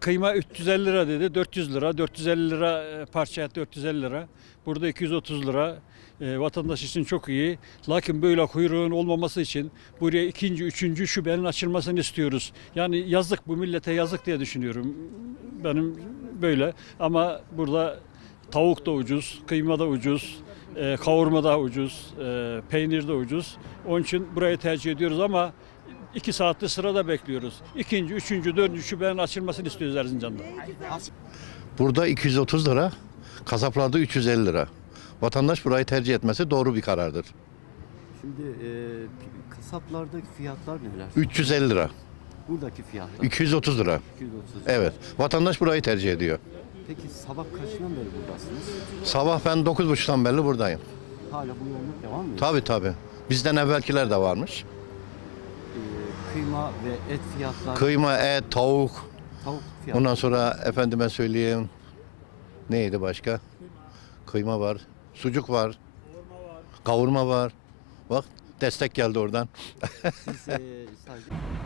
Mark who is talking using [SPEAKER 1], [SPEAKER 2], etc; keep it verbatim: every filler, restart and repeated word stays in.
[SPEAKER 1] kıyma üç yüz elli lira dedi. dört yüz lira. dört yüz elli lira e, parça et dört yüz elli lira. Burada iki yüz otuz lira. E, vatandaş için çok iyi. Lakin böyle kuyruğun olmaması için buraya ikinci, üçüncü şubenin açılmasını istiyoruz. Yani yazık, bu millete yazık diye düşünüyorum. Benim böyle. Ama burada tavuk da ucuz, kıyma da ucuz, e, kavurma da ucuz, e, peynir de ucuz. Onun için burayı tercih ediyoruz ama iki saatte sırada bekliyoruz. İkinci, üçüncü, dördüncü şubenin açılmasını istiyoruz Erzincan'da.
[SPEAKER 2] Burada iki yüz otuz lira, kasaplarda üç yüz elli lira. Vatandaş burayı tercih etmesi doğru bir karardır.
[SPEAKER 3] Şimdi e, kasaplardaki fiyatlar neler?
[SPEAKER 2] üç yüz elli lira,
[SPEAKER 3] Buradaki fiyatlar
[SPEAKER 2] iki yüz otuz lira.
[SPEAKER 3] iki yüz otuz.
[SPEAKER 2] Evet, vatandaş burayı tercih ediyor.
[SPEAKER 3] Peki sabah kaçından beri buradasınız?
[SPEAKER 2] Sabah ben dokuz buçuktan beri buradayım.
[SPEAKER 3] Hala bu yoğunluk devam mı ediyor?
[SPEAKER 2] Tabii tabii. Bizden evvelkiler de varmış.
[SPEAKER 3] E, kıyma ve et fiyatlar,
[SPEAKER 2] Kıyma, et, tavuk.
[SPEAKER 3] tavuk fiyatları.
[SPEAKER 2] Ondan sonra efendime söyleyeyim. Neydi başka? Kıyma var, sucuk var, kavurma var. Bak destek geldi oradan.
[SPEAKER 3] Siz e, sadece